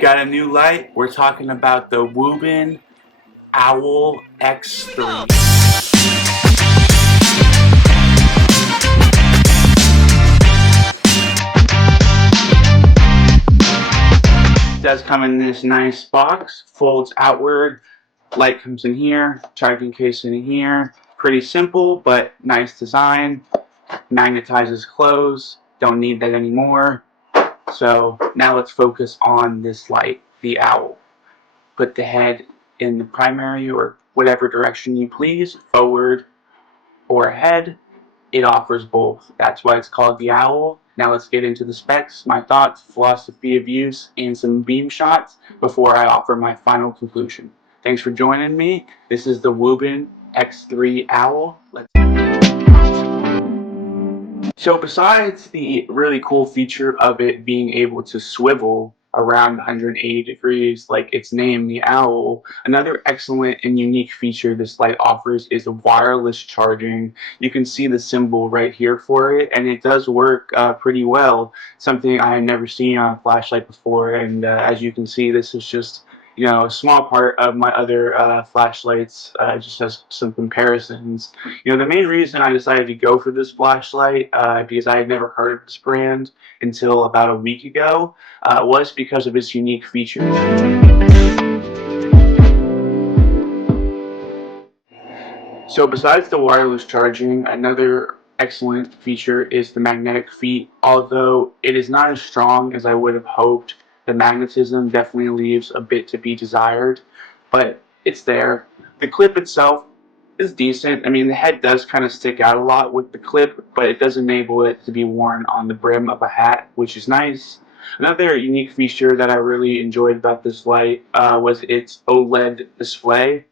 Got a new light. We're talking about the Wuben Owl X3. It does come in this nice box, folds outward, light comes in here, charging case in here. Pretty simple, but nice design. Magnetizes closed, don't need that anymore. So now let's focus on this light, the owl. Put the head in the primary or whatever direction you please, forward or ahead. It offers both. That's why it's called the owl. Now let's get into the specs, my thoughts, philosophy of use, and some beam shots before I offer my final conclusion. Thanks for joining me. This is the Wuben X3 Owl. So besides the really cool feature of it being able to swivel around 180 degrees like its name, the owl, another excellent and unique feature this light offers is wireless charging. You can see the symbol right here for it, and it does work pretty well, something I had never seen on a flashlight before. And as you can see, this is just a small part of my other flashlights, just as some comparisons. The main reason I decided to go for this flashlight, because I had never heard of this brand until about a week ago, was because of its unique features. So besides the wireless charging, another excellent feature is the magnetic feet. Although it is not as strong as I would have hoped, the magnetism definitely leaves a bit to be desired, but it's there. The clip itself is decent. I mean, the head does kind of stick out a lot with the clip, but it does enable it to be worn on the brim of a hat, which is nice. Another unique feature that I really enjoyed about this light was its OLED display.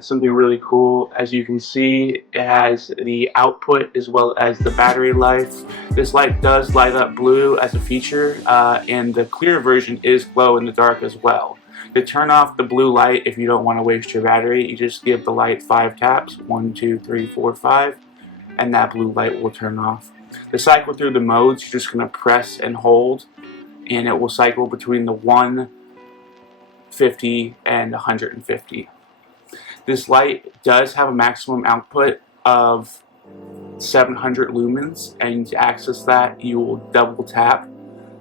Something really cool. As you can see, it has the output as well as the battery life. This light does light up blue as a feature, and the clear version is glow in the dark as well. To turn off the blue light, if you don't want to waste your battery, you just give the light 5 taps, 1, 2, 3, 4, 5, and that blue light will turn off. To cycle through the modes, you're just going to press and hold, and it will cycle between the 1, 50, and 150. This light does have a maximum output of 700 lumens, and to access that, you will double tap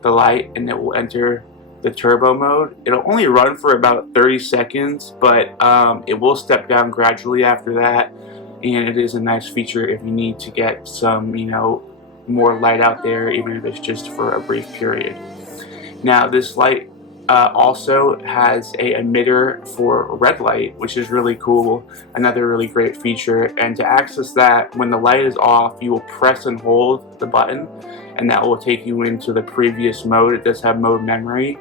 the light and it will enter the turbo mode. It'll only run for about 30 seconds, but it will step down gradually after that, and it is a nice feature if you need to get some, more light out there, even if it's just for a brief period. Now, this light also has a emitter for red light, which is really cool, another really great feature. And to access that, when the light is off, you will press and hold the button, and that will take you into the previous mode. It does have mode memory,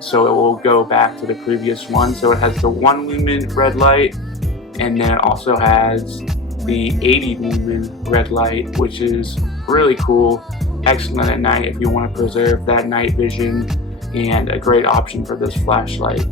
so it will go back to the previous one. So it has the 1 lumen red light, and then it also has the 80 lumen red light, which is really cool, excellent at night if you want to preserve that night vision, and a great option for this flashlight.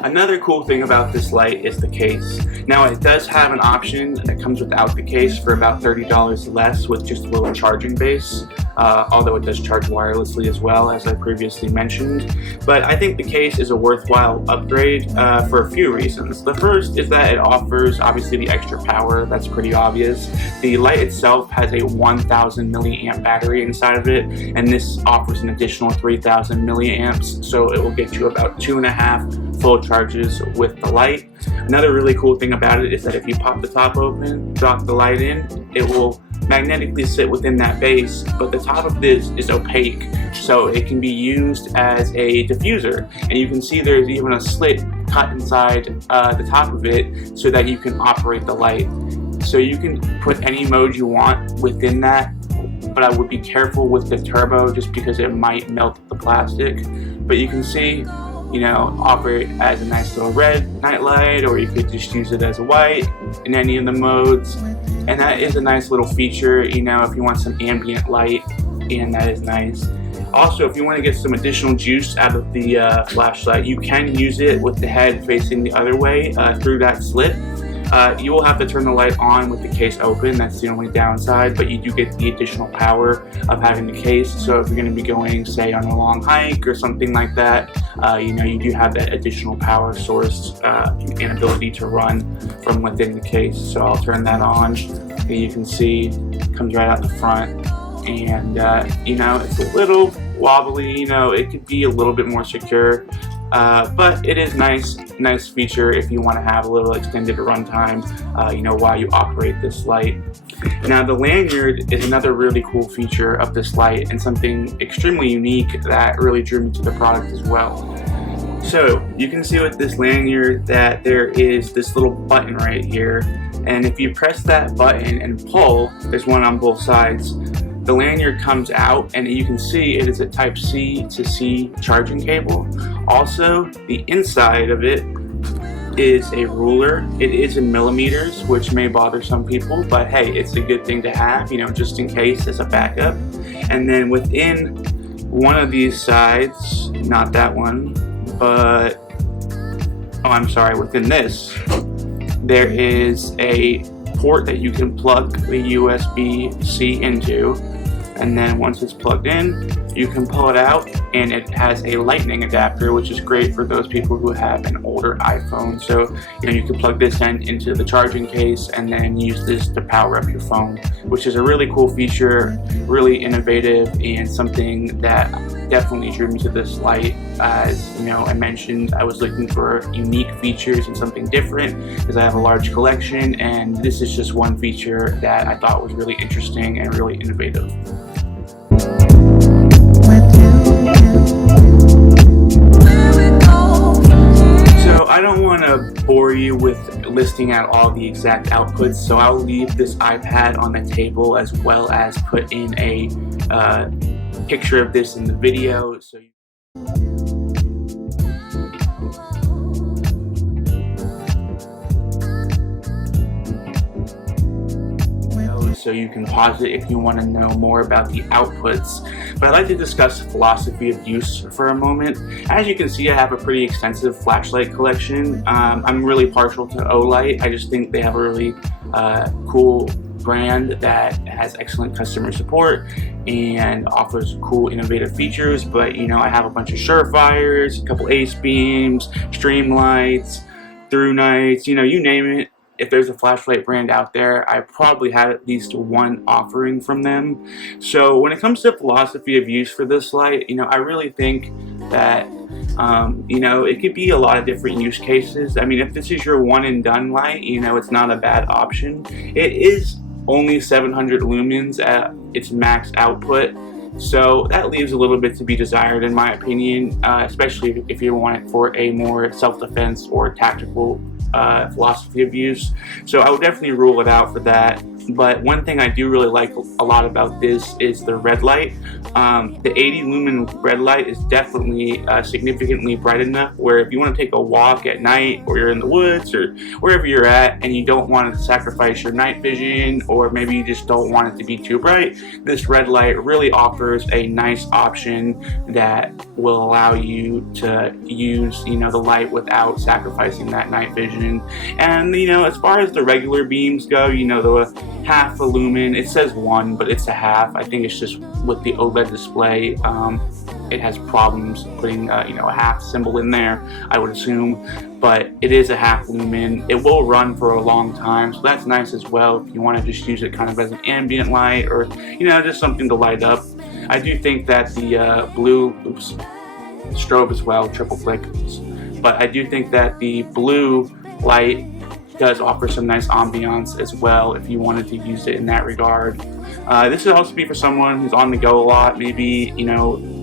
Another cool thing about this light is the case. Now, it does have an option that comes without the case for about $30 less with just a little charging base, although it does charge wirelessly as well, as I previously mentioned. But I think the case is a worthwhile upgrade for a few reasons. The first is that it offers, obviously, the extra power. That's pretty obvious. The light itself has a 1000 milliamp battery inside of it, and this offers an additional 3000 milliamps, so it will get you about 2.5 full charges with the light. Another really cool thing about it is that if you pop the top open, drop the light in, it will magnetically sit within that base, but the top of this is opaque, so it can be used as a diffuser. And you can see there's even a slit cut inside the top of it so that you can operate the light. So you can put any mode you want within that, but I would be careful with the turbo just because it might melt the plastic. But you can see, operate as a nice little red night light, or you could just use it as a white in any of the modes. And that is a nice little feature, if you want some ambient light, and that is nice. Also, if you want to get some additional juice out of the flashlight, you can use it with the head facing the other way through that slit. You will have to turn the light on with the case open. That's the only downside, but you do get the additional power of having the case. So if you're going to be going, say, on a long hike or something like that, you do have that additional power source and ability to run from within the case. So I'll turn that on, and you can see it comes right out the front. And it's a little wobbly. It could be a little bit more secure, but it is nice feature if you want to have a little extended runtime while you operate this light. Now, the lanyard is another really cool feature of this light, and something extremely unique that really drew me to the product as well. So you can see with this lanyard that there is this little button right here, and if you press that button and pull, there's one on both sides, the lanyard comes out, and you can see it is a type C to C charging cable. Also, the inside of it is a ruler. It is in millimeters, which may bother some people, but hey, it's a good thing to have, just in case as a backup. And then within one of these sides, not that one, but within this, there is a port that you can plug the USB-C into, and then once it's plugged in, you can pull it out, and it has a lightning adapter, which is great for those people who have an older iPhone. So you can plug this into the charging case and then use this to power up your phone, which is a really cool feature, really innovative, and something that definitely drew me to this light. As I mentioned, I was looking for unique features and something different because I have a large collection, and this is just one feature that I thought was really interesting and really innovative. So I don't want to bore you with listing out all the exact outputs, so I'll leave this iPad on the table as well as put in a picture of this in the video. So you can pause it if you want to know more about the outputs. But I'd like to discuss philosophy of use for a moment. As you can see, I have a pretty extensive flashlight collection. I'm really partial to Olight. I just think they have a really cool brand that has excellent customer support and offers cool innovative features. But I have a bunch of Surefires, a couple Ace Beams, Streamlights, Through Nights, you name it. If there's a flashlight brand out there, I probably have at least one offering from them. So when it comes to philosophy of use for this light, I really think that it could be a lot of different use cases. I mean, if this is your one and done light, it's not a bad option. It is only 700 lumens at its max output, so that leaves a little bit to be desired in my opinion, especially if you want it for a more self-defense or tactical philosophy of use. So I would definitely rule it out for that. But one thing I do really like a lot about this is the red light. The 80 lumen red light is definitely significantly bright enough where if you want to take a walk at night, or you're in the woods, or wherever you're at, and you don't want to sacrifice your night vision, or maybe you just don't want it to be too bright, this red light really offers a nice option that will allow you to use the light without sacrificing that night vision. And as far as the regular beams go, the half a lumen, it says 1, but it's a half. I think it's just with the OLED display, it has problems putting a half symbol in there, I would assume, but it is a half lumen. It will run for a long time, so that's nice as well if you want to just use it kind of as an ambient light, or just something to light up. I do think that the blue strobe as well, triple click, but I do think that the blue light does offer some nice ambiance as well if you wanted to use it in that regard. This would also be for someone who's on the go a lot, maybe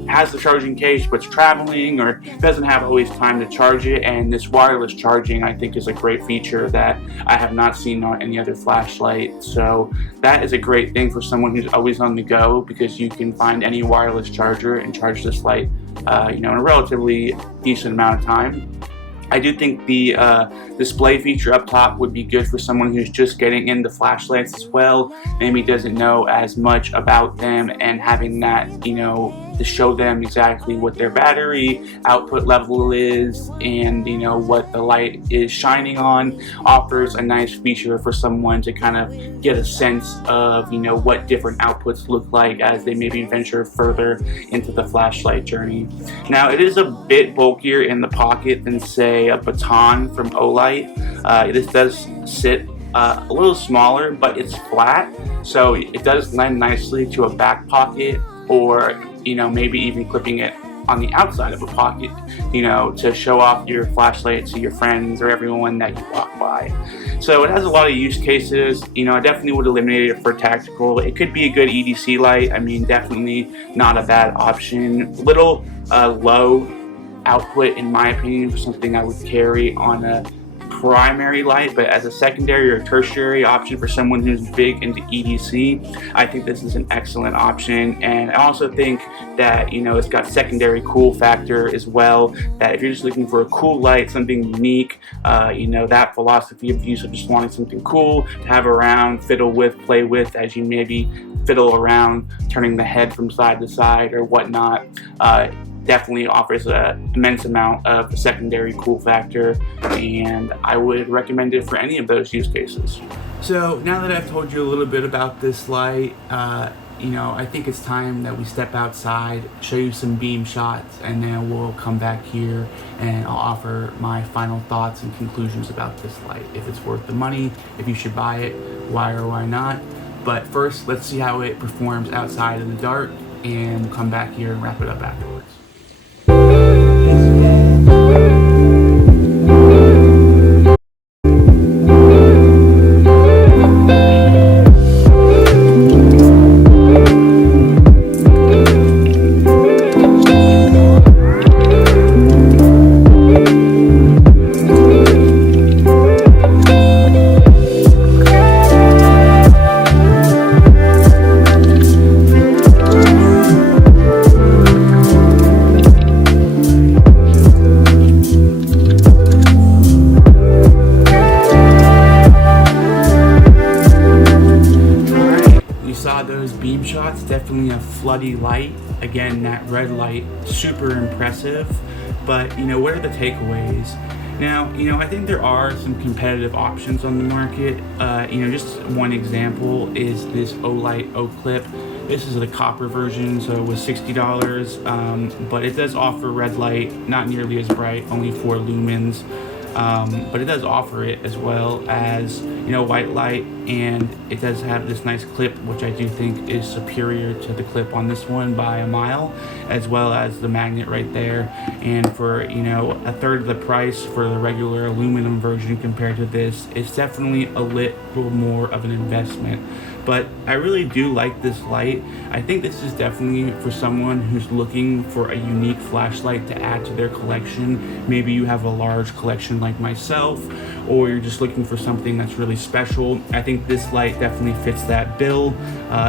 has the charging case but's traveling or doesn't have always time to charge it, and this wireless charging I think is a great feature that I have not seen on any other flashlight. So that is a great thing for someone who's always on the go, because you can find any wireless charger and charge this light in a relatively decent amount of time. I do think the display feature up top would be good for someone who's just getting into flashlights as well, maybe doesn't know as much about them, and having that to show them exactly what their battery output level is and what the light is shining on, offers a nice feature for someone to kind of get a sense of what different outputs look like as they maybe venture further into the flashlight journey. Now, it is a bit bulkier in the pocket than, say, a baton from Olight. This does sit a little smaller, but it's flat, so it does lend nicely to a back pocket, or maybe even clipping it on the outside of a pocket, to show off your flashlight to your friends or everyone that you walk by. So it has a lot of use cases. I definitely would eliminate it for tactical. It could be a good EDC light. I mean, definitely not a bad option. Little low output, in my opinion, for something I would carry on a primary light, but as a secondary or tertiary option for someone who's big into EDC, I think this is an excellent option. And I also think that it's got secondary cool factor as well, that if you're just looking for a cool light, something unique, that philosophy of use of just wanting something cool to have around, fiddle with, play with as you maybe fiddle around turning the head from side to side or whatnot, definitely offers an immense amount of secondary cool factor, and I would recommend it for any of those use cases. So now that I've told you a little bit about this light, I think it's time that we step outside, show you some beam shots, and then we'll come back here and I'll offer my final thoughts and conclusions about this light. If it's worth the money, if you should buy it, why or why not. But first, let's see how it performs outside in the dark, and we'll come back here and wrap it up afterwards. Those beam shots, definitely a floody light. Again, that red light, super impressive. But what are the takeaways? Now, I think there are some competitive options on the market. Just one example is this Olight O Clip. This is the copper version, so it was $60, but it does offer red light, not nearly as bright, only 4 lumens. But it does offer it as well as white light, and it does have this nice clip, which I do think is superior to the clip on this one by a mile, as well as the magnet right there. And for a third of the price for the regular aluminum version compared to this, it's definitely a little more of an investment. But I really do like this light. I think this is definitely for someone who's looking for a unique flashlight to add to their collection. Maybe you have a large collection like myself, or you're just looking for something that's really special. I think this light definitely fits that bill.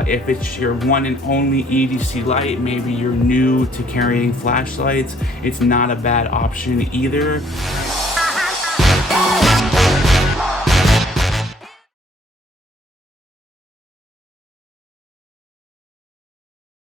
If it's your one and only EDC light, maybe you're new to carrying flashlights, it's not a bad option either.